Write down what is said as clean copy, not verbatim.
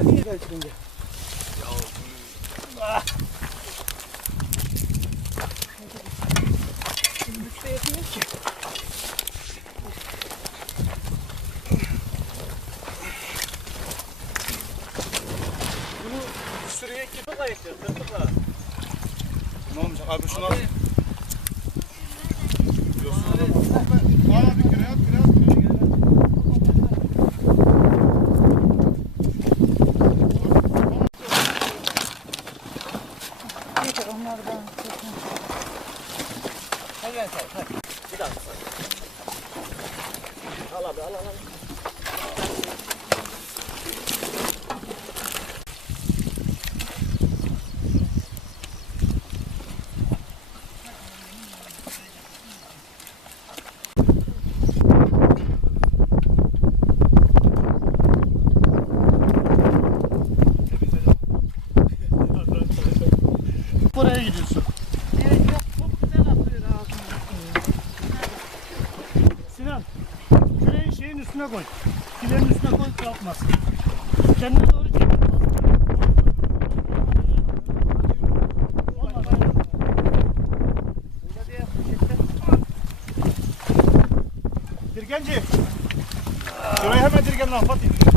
Hadi gel çıkınca. Güçte yetmiyor ki. Bunu sürüye kitapla yetiyor. Tırtıkla. Ne olmuş abi şuna? Abi küre at. Yeter onlardan. Hadi gel hadi. Bir daha. Al abi al. Buraya gidiyorsun. Evet yok çok güzel atıyor ağzına. Sinan, küreği şeyin üstüne koy. Kilerin üstüne koy, kalkmasın. Kendine doğru çek. Dirgenci. Şuraya hemen dirgenle Fatih.